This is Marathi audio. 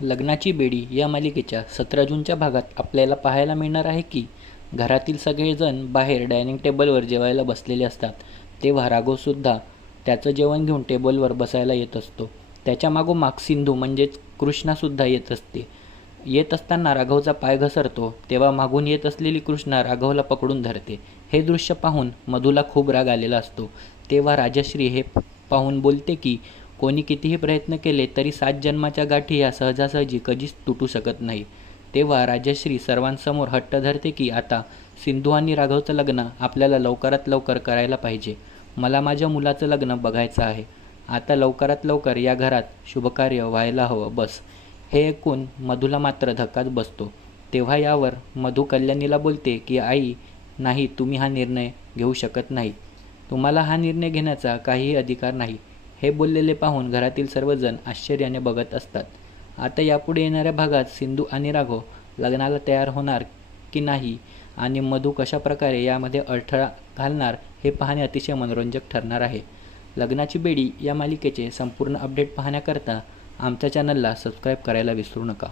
लग्नाची बेडी या मालिकेच्या 17 जूनच्या भागात आपल्याला पाहायला मिळणार आहे की घरातील सगळेजण बाहेर डायनिंग टेबलवर जेवायला बसलेले असतात. तेव्हा राघवसुद्धा त्याचं जेवण घेऊन टेबलवर बसायला येत असतो. त्याच्या मागोमाग सिंधू म्हणजेच कृष्णासुद्धा येत असते. येत असताना राघवचा पाय घसरतो तेव्हा मागून येत असलेली कृष्णा राघवला पकडून धरते. हे दृश्य पाहून मधूला खूप राग आलेला असतो. तेव्हा राजश्री हे पाहून बोलते की कोणी कितीही प्रयत्न केले तरी 7 जन्माच्या गाठी या सहजासहजी कधीच तुटू शकत नाही. तेव्हा राजश्री सर्वांसमोर हट्ट धरते की आता सिंधू आणि राघवचं लग्न आपल्याला लवकरात लवकर करायला पाहिजे. मला माझ्या मुलाचं लग्न बघायचं आहे. आता लवकरात लवकर या घरात शुभकार्य व्हायला हवं बस. हे ऐकून मधूला मात्र धक्काच बसतो. तेव्हा यावर मधू कल्याणीला बोलते की आई नाही, तुम्ही हा निर्णय घेऊ शकत नाही. तुम्हाला हा निर्णय घेण्याचा काहीही अधिकार नाही. हे बोललेले पाहून घरातील सर्वजण आश्चर्याने बघत असतात. आता यापुढे येणाऱ्या भागात सिंधू आणि राघव लग्नाला तयार होणार की नाही आणि मधू कशाप्रकारे यामध्ये अडथळा घालणार हे पाहणे अतिशय मनोरंजक ठरणार आहे. लग्नाची बेडी या मालिकेचे संपूर्ण अपडेट पाहण्याकरता आमच्या चॅनलला सबस्क्राईब करायला विसरू नका.